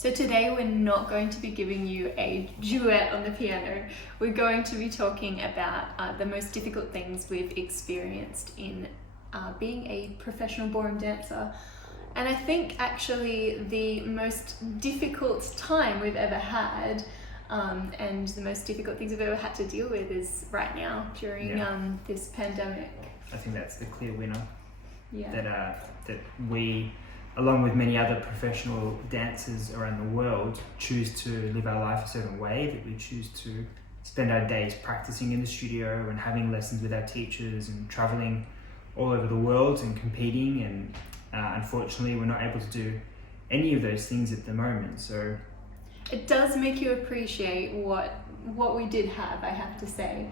So today we're not going to be giving you a duet on the piano. We're going to be talking about the most difficult things we've experienced in being a professional ballroom dancer. And I think actually the most difficult time we've ever had and the most difficult things we've ever had to deal with is right now during this pandemic. I think that's the clear winner. Yeah. That we, along with many other professional dancers around the world, choose to live our life a certain way, that we choose to spend our days practicing in the studio and having lessons with our teachers and traveling all over the world and competing, and unfortunately we're not able to do any of those things at the moment. So it does make you appreciate what we did have, I have to say.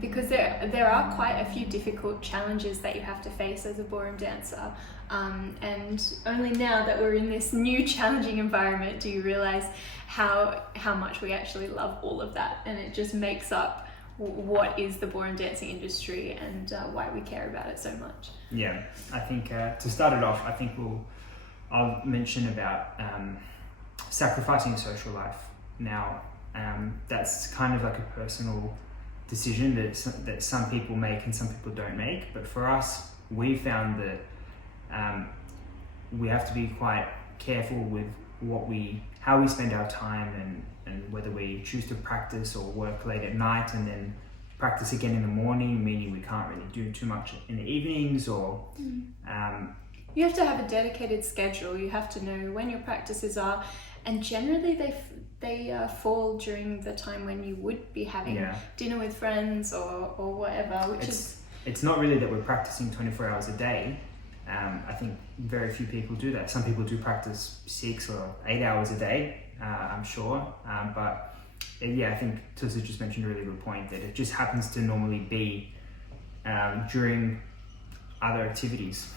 Because there are quite a few difficult challenges that you have to face as a ballroom dancer, and only now that we're in this new challenging environment do you realize how much we actually love all of that, and it just makes up what is the ballroom dancing industry and why we care about it so much. Yeah, I think to start it off, I think I'll mention about sacrificing social life. Now, that's kind of like a personal decision that some people make and some people don't make, but for us we found that we have to be quite careful with how we spend our time, and whether we choose to practice or work late at night and then practice again in the morning, meaning we can't really do too much in the evenings, or you have to have a dedicated schedule. You have to know when your practices are, and generally they fall during the time when you would be having dinner with friends or whatever, it's not really that we're practicing 24 hours a day. I think very few people do that. Some people do practice 6 or 8 hours a day, I'm sure, but I think Talysa just mentioned a really good point, that it just happens to normally be during other activities.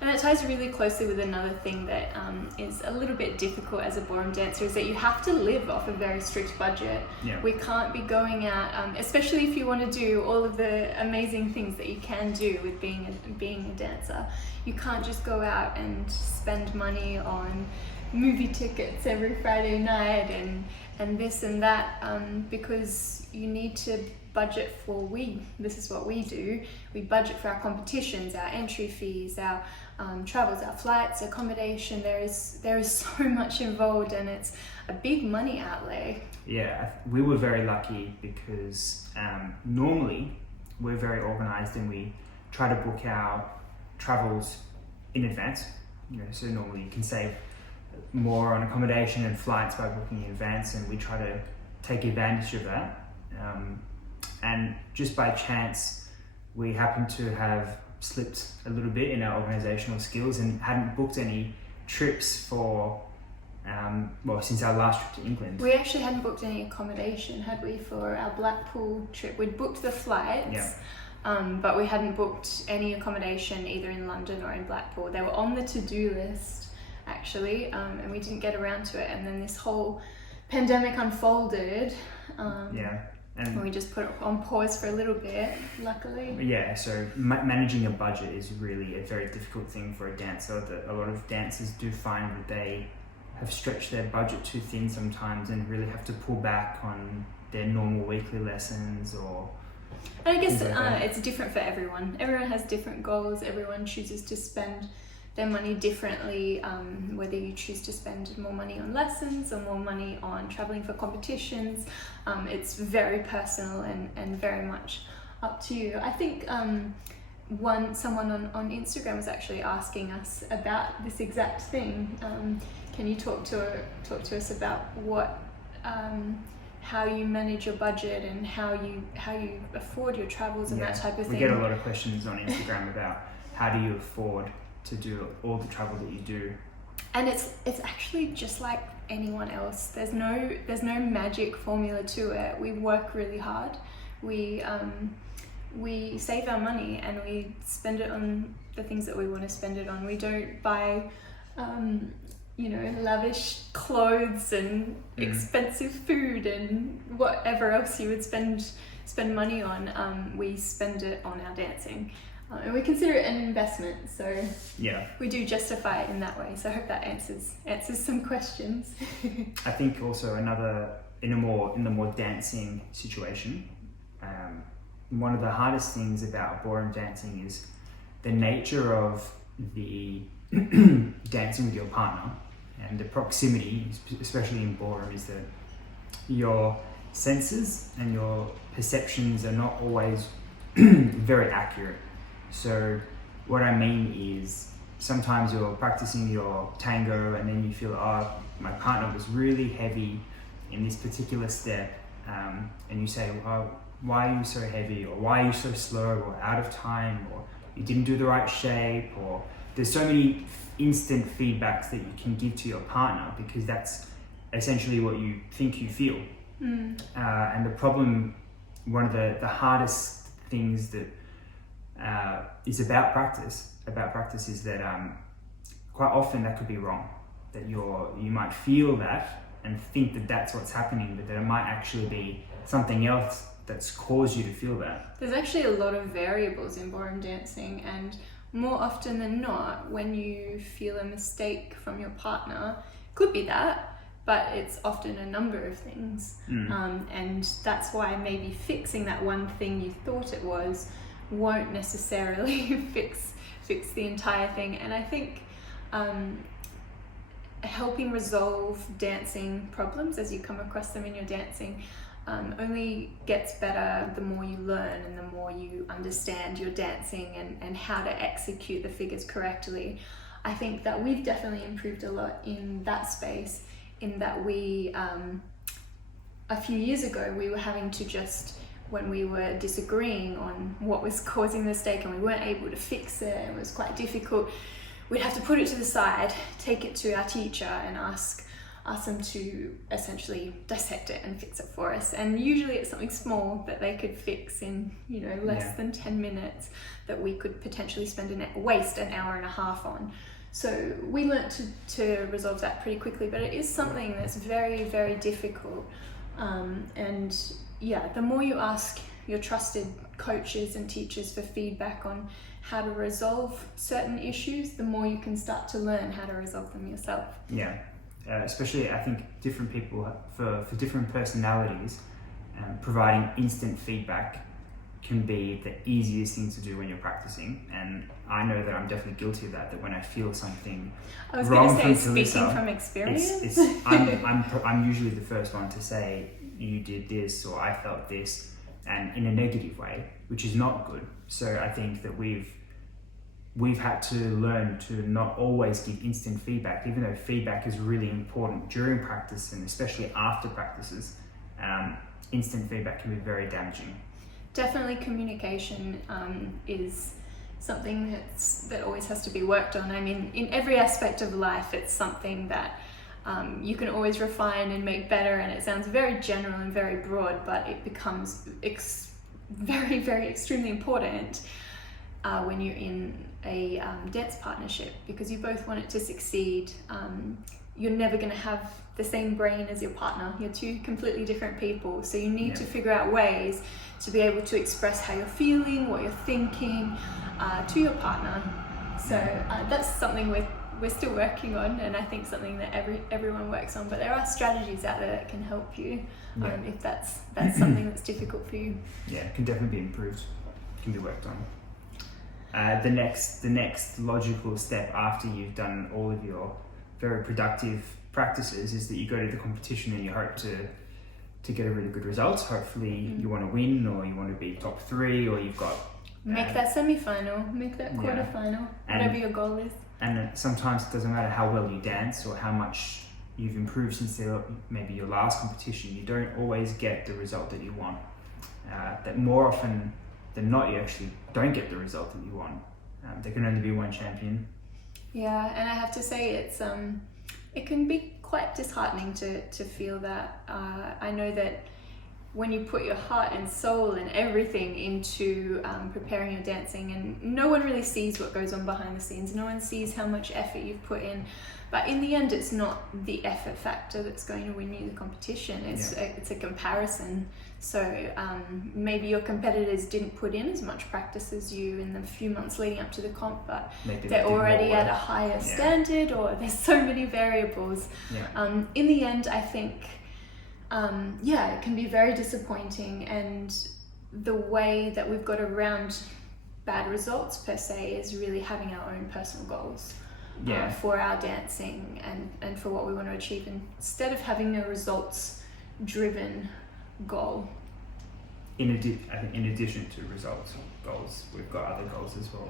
And that ties really closely with another thing that is a little bit difficult as a ballroom dancer, is that you have to live off a very strict budget. Yeah. We can't be going out, especially if you want to do all of the amazing things that you can do with being a dancer. You can't just go out and spend money on movie tickets every Friday night and this and that, because you need to budget for this is what we do. We budget for our competitions, our entry fees, our travels, our flights, accommodation. There is so much involved, and it's a big money outlay. Yeah, we were very lucky because normally we're very organized and we try to book our travels in advance. So normally you can save more on accommodation and flights by booking in advance, and we try to take advantage of that. And just by chance, we happened to have slipped a little bit in our organizational skills and hadn't booked any trips for, since our last trip to England. We actually hadn't booked any accommodation, had we, for our Blackpool trip? We'd booked the flights, but we hadn't booked any accommodation either in London or in Blackpool. They were on the to-do list, actually, and we didn't get around to it. And then this whole pandemic unfolded. And we just put it on pause for a little bit, luckily. Yeah, so managing a budget is really a very difficult thing for a dancer. That a lot of dancers do find that they have stretched their budget too thin sometimes and really have to pull back on their normal weekly lessons or... And I guess it's different for everyone. Everyone has different goals. Everyone chooses to spend their money differently, whether you choose to spend more money on lessons or more money on traveling for competitions. It's very personal and very much up to you. I think someone on Instagram was actually asking us about this exact thing. Can you talk to us about how you manage your budget and how you afford your travels and that type of thing? We get a lot of questions on Instagram about how do you afford to do all the travel that you do. And it's actually just like anyone else. There's no magic formula to it. We work really hard. We save our money and we spend it on the things that we want to spend it on. We don't buy lavish clothes and expensive food and whatever else you would spend money on. We spend it on our dancing. And we consider it an investment, so Yeah. we do justify it in that way. So I hope that answers some questions. I think also in the more dancing situation, one of the hardest things about ballroom dancing is the nature of the dancing with your partner and the proximity, especially in ballroom, is that your senses and your perceptions are not always very accurate. So what I mean is sometimes you're practicing your tango and then you feel, oh, my partner was really heavy in this particular step, and you say, oh, why are you so heavy, or why are you so slow, or out of time, or you didn't do the right shape, or there's so many instant feedbacks that you can give to your partner because that's essentially what you think you feel. And the problem, one of the hardest things that is about practice is that quite often that could be wrong, that you might feel that and think that that's what's happening, but that it might actually be something else that's caused you to feel that. There's actually a lot of variables in ballroom dancing, and more often than not, when you feel a mistake from your partner, could be that, but it's often a number of things. And that's why maybe fixing that one thing you thought it was won't necessarily fix the entire thing. And I think helping resolve dancing problems as you come across them in your dancing only gets better the more you learn and the more you understand your dancing and how to execute the figures correctly. I think that we've definitely improved a lot in that space, in that we, a few years ago, we were having to just, when we were disagreeing on what was causing the mistake and we weren't able to fix it, it was quite difficult, we'd have to put it to the side, take it to our teacher and ask them to essentially dissect it and fix it for us. And usually it's something small that they could fix in, less than 10 minutes that we could potentially waste an hour and a half on. So we learnt to resolve that pretty quickly, but it is something that's very, very difficult. And yeah, the more you ask your trusted coaches and teachers for feedback on how to resolve certain issues, the more you can start to learn how to resolve them yourself. Yeah, especially I think different people, for different personalities, providing instant feedback can be the easiest thing to do when you're practicing. And I know that I'm definitely guilty of that when I feel something I was wrong going to say, from Talysa, speaking from experience, I'm usually the first one to say, you did this, or I felt this, and in a negative way, which is not good. So I think that we've had to learn to not always give instant feedback, even though feedback is really important during practice and especially after practices. Instant feedback can be very damaging. Definitely communication is something that always has to be worked on. I mean, in every aspect of life, it's something that you can always refine and make better, and it sounds very general and very broad, but it becomes very, very extremely important when you're in a dance partnership, because you both want it to succeed. You're never going to have the same brain as your partner. You're two completely different people, so you need to figure out ways to be able to express how you're feeling, what you're thinking to your partner. So that's something we're still working on, and I think something that everyone works on, but there are strategies out there that can help you if that's something that's difficult for you. Yeah, it can definitely be improved, can be worked on. The next logical step after you've done all of your very productive practices is that you go to the competition and you hope to get a really good result. Hopefully you want to win, or you want to be top 3, or you've got make that semi-final, make that quarter-final, whatever your goal is. And sometimes it doesn't matter how well you dance or how much you've improved since maybe your last competition, you don't always get the result that you want. That more often than not, you actually don't get the result that you want. There can only be one champion. Yeah, and I have to say it can be quite disheartening to feel that. I know that when you put your heart and soul and everything into preparing your dancing, and no one really sees what goes on behind the scenes, no one sees how much effort you've put in, but in the end it's not the effort factor that's going to win you the competition. It's a comparison. So maybe your competitors didn't put in as much practice as you in the few months leading up to the comp, but Maybe they're already at a higher standard, or there's so many variables. In the end, I think it can be very disappointing, and the way that we've got around bad results per se is really having our own personal goals for our dancing and for what we want to achieve, instead of having a results driven goal. I think in addition to results goals, we've got other goals as well.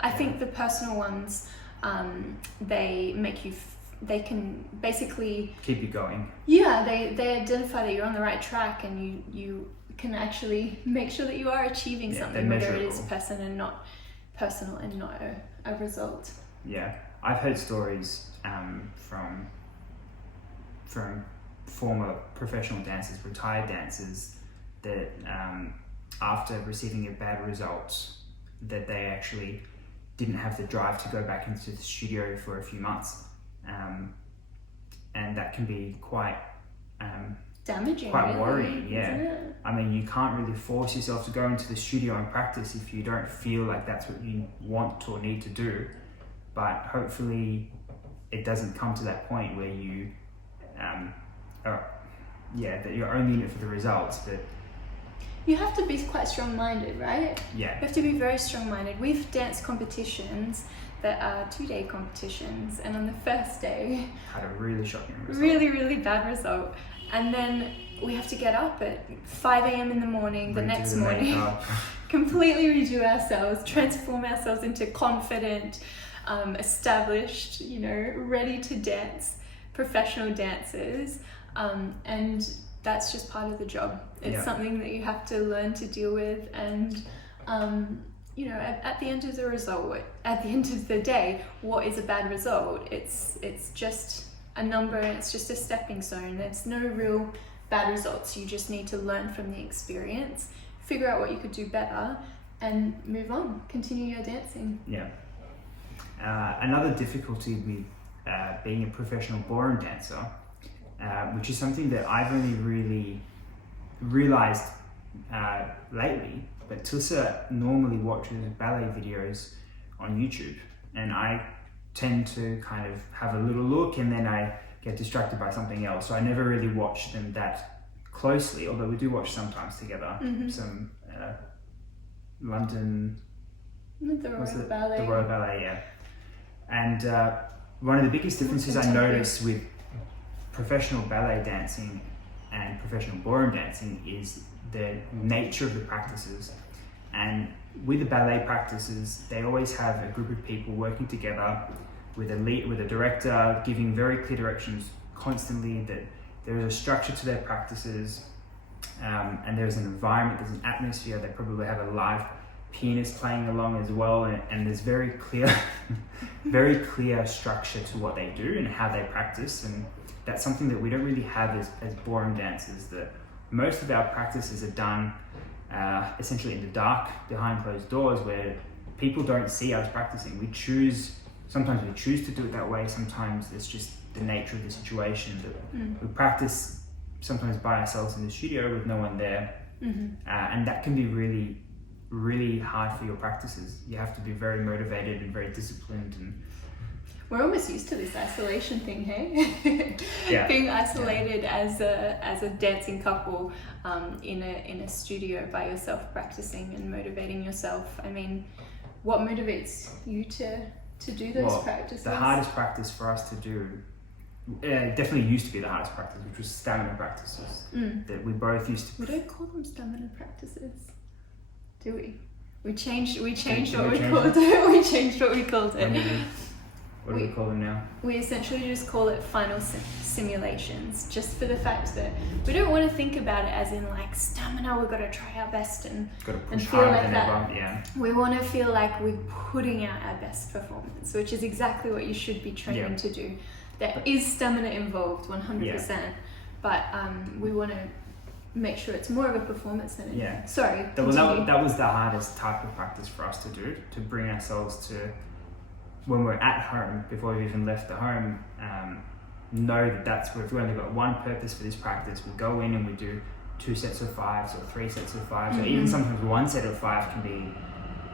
I think the personal ones, they make you they can basically keep you going. They identify that you're on the right track, and you can actually make sure that you are achieving something, whether it is personal and not a result. I've heard stories from former professional dancers, retired dancers, that after receiving a bad result, that they actually didn't have the drive to go back into the studio for a few months, and that can be quite damaging, quite really, worrying. isn't it? I mean, you can't really force yourself to go into the studio and practice if you don't feel like that's what you want or need to do. But hopefully it doesn't come to that point where you that you're only in it for the results. But you have to be quite strong-minded, right? You have to be very strong-minded. We've danced competitions that are 2-day competitions, and on the first day had a really shocking result. Really bad result. And then we have to get up at 5 a.m. in the morning, the next morning, completely redo ourselves, transform ourselves into confident, established, ready to dance professional dancers. And that's just part of the job. It's something that you have to learn to deal with. And, at the end of the result, at the end of the day, what is a bad result? It's just a number, and it's just a stepping stone. There's no real bad results. You just need to learn from the experience, figure out what you could do better, and move on, continue your dancing. Another difficulty with being a professional ballroom dancer, which is something that I've only really realized lately, but Talysa normally watches ballet videos on YouTube, and I tend to kind of have a little look and then I get distracted by something else, so I never really watch them that closely, although we do watch sometimes together. Some London, the Royal Ballet, and one of the biggest differences I noticed with professional ballet dancing and professional ballroom dancing is the nature of the practices. And with the ballet practices, they always have a group of people working together with a director giving very clear directions constantly, that there is a structure to their practices, and there's an environment, there's an atmosphere. They probably have a live pianist playing along as well, and there's very clear structure to what they do and how they practice. And that's something that we don't really have as ballroom dancers, that most of our practices are done essentially in the dark, behind closed doors, where people don't see us practicing. Sometimes we choose to do it that way, sometimes it's just the nature of the situation that we practice sometimes by ourselves in the studio with no one there. And that can be really, really hard for your practices. You have to be very motivated and very disciplined. And we're almost used to this isolation thing, hey? Being isolated as a dancing couple in a studio by yourself, practicing and motivating yourself. I mean, what motivates you to do those practices? The hardest practice for us to do, definitely used to be the hardest practice, which was stamina practices. That we both used to. We don't call them stamina practices, do we? We changed what we called it. We changed what we called it. What do we call them now? We essentially just call it final simulations, just for the fact that we don't want to think about it as in like stamina, we've got to try our best and feel like that. We want to feel like we're putting out our best performance, which is exactly what you should be training to do. There is stamina involved, 100%, but we want to make sure it's more of a performance than anything. Yeah. Sorry. That was the hardest type of practice for us to do, to bring ourselves to, when we're at home, before we've even left the home, know that that's where, if we've only got one purpose for this practice, we go in and we do 2 sets of 5s or 3 sets of 5s, or even sometimes 1 set of 5 can be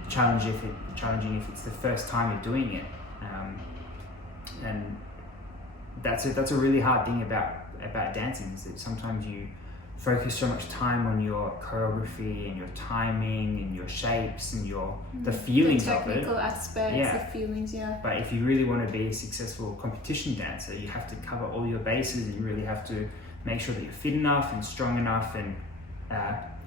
challenging if it's the first time you're doing it. And that's a really hard thing about dancing, is that sometimes you focus so much time on your choreography and your timing and your shapes and the feelings of it. The technical aspects, the feelings, But if you really want to be a successful competition dancer, you have to cover all your bases, and you really have to make sure that you're fit enough and strong enough and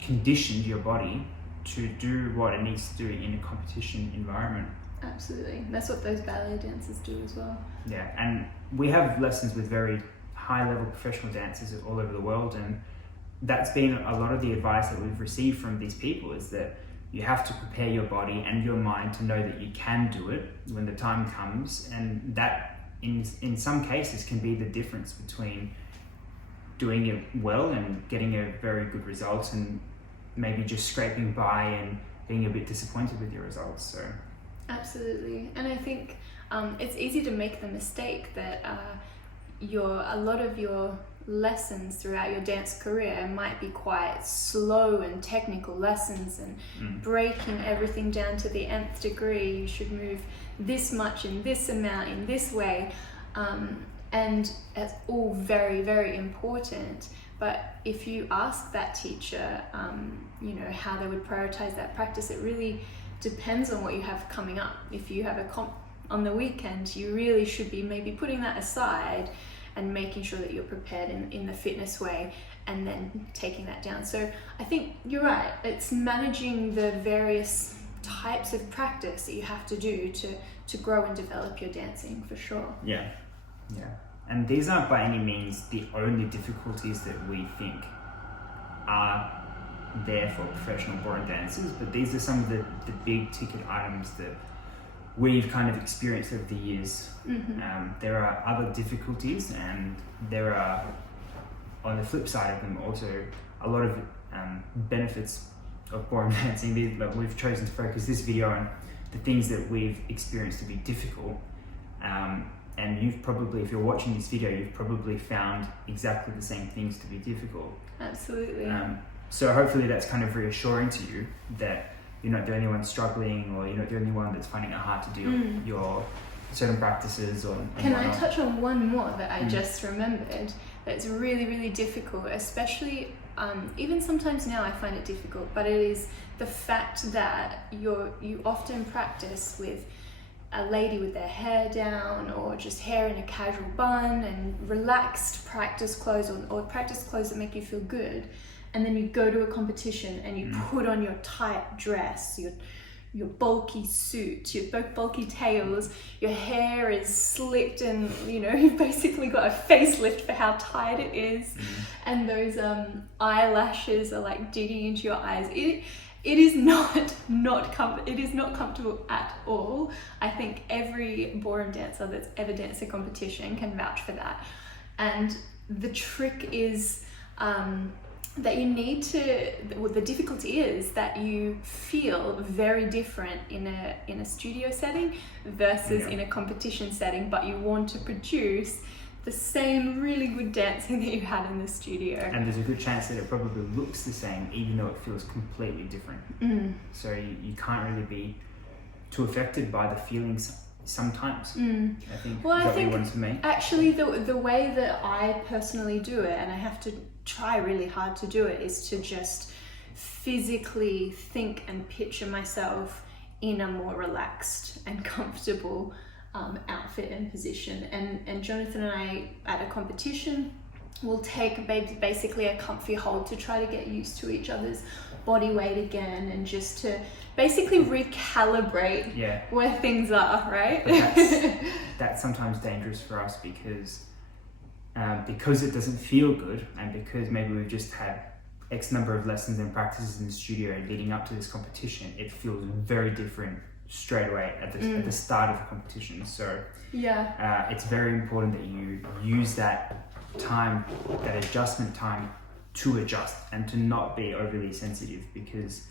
conditioned your body to do what it needs to do in a competition environment. Absolutely. That's what those ballet dancers do as well. Yeah, and we have lessons with very high-level professional dancers all over the world, and that's been a lot of the advice that we've received from these people, is that you have to prepare your body and your mind to know that you can do it when the time comes, and that in some cases can be the difference between doing it well and getting a very good result, and maybe just scraping by and being a bit disappointed with your results. So absolutely. And I think it's easy to make the mistake that a lot of your lessons throughout your dance career might be quite slow and technical lessons, and breaking everything down to the nth degree. You should move this much in this amount in this way, and it's all very, very important. But if you ask that teacher how they would prioritize that practice, it really depends on what you have coming up. If you have a comp on the weekend, you really should be maybe putting that aside and making sure that you're prepared in the fitness way, and then taking that down. So I think you're right, it's managing the various types of practice that you have to do to grow and develop your dancing, for sure. Yeah. And these aren't by any means the only difficulties that we think are there for professional ballroom dancers, but these are some of the big ticket items that we've kind of experienced over the years. There are other difficulties, and there are, on the flip side of them, also a lot of benefits of ballroom dancing. We've chosen to focus this video on the things that we've experienced to be difficult, and you've probably, if you're watching this video, you've probably found exactly the same things to be difficult. Absolutely. So hopefully that's kind of reassuring to you that you're not the only one struggling, or you're not the only one that's finding it hard to do your certain practices. Can I touch on one more that I just remembered that's really, really difficult, especially even sometimes now I find it difficult, but it is the fact that you often practice with a lady with their hair down, or just hair in a casual bun, and relaxed practice clothes, or practice clothes that make you feel good. And then you go to a competition and you put on your tight dress, your bulky suit, your bulky tails, your hair is slicked, and you've basically got a facelift for how tight it is, and those eyelashes are like digging into your eyes. It is not comfortable at all. I think every ballroom dancer that's ever danced a competition can vouch for that. And the trick is that you need to, the difficulty is that you feel very different in a studio setting versus in a competition setting, but you want to produce the same really good dancing that you had in the studio. And there's a good chance that it probably looks the same, even though it feels completely different. So you can't really be too affected by the feelings sometimes. I think. Well, I think actually the way that I personally do it, and I have to try really hard to do it, is to just physically think and picture myself in a more relaxed and comfortable outfit and position. And Jonathan and I, at a competition, will take basically a comfy hold to try to get used to each other's body weight again, and just to basically recalibrate where things are, right? That's sometimes dangerous for us, because it doesn't feel good, and because maybe we've just had X number of lessons and practices in the studio leading up to this competition, it feels very different straight away at the start of the competition. So it's very important that you use that time, that adjustment time, to adjust and to not be overly sensitive, because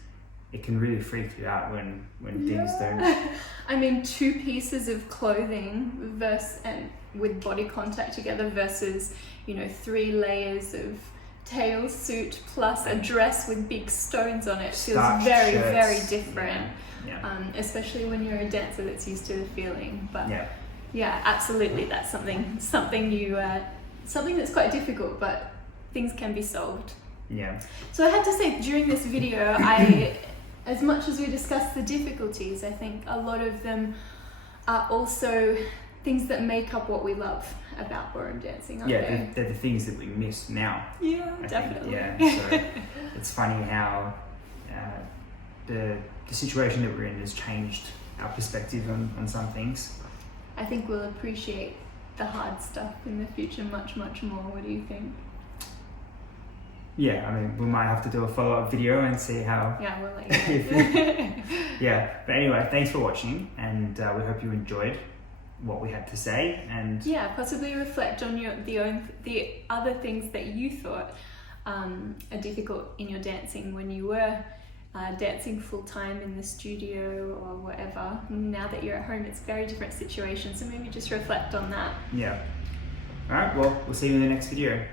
it can really freak you out when things don't. I mean, 2 pieces of clothing and with body contact together versus, 3 layers of tail suit plus a dress with big stones on it feels very, shirts. very different. Yeah. Especially when you're a dancer that's used to the feeling. But yeah, absolutely, that's something that's quite difficult, but things can be solved. Yeah. So I had to say, during this video, as much as we discussed the difficulties, I think a lot of them are also things that make up what we love about ballroom dancing, aren't they? They're the things that we miss now. Yeah, I definitely. think, so it's funny how the situation that we're in has changed our perspective on some things. I think we'll appreciate the hard stuff in the future much, much more. What do you think? Yeah, I mean, we might have to do a follow-up video and see how. Yeah, we'll let you know. Yeah, but anyway, thanks for watching, and we hope you enjoyed what we had to say, and possibly reflect on the other things that you thought are difficult in your dancing when you were dancing full-time in the studio or whatever. Now that you're at home, it's a very different situation, so maybe just reflect on that. Yeah. All right, well, we'll see you in the next video.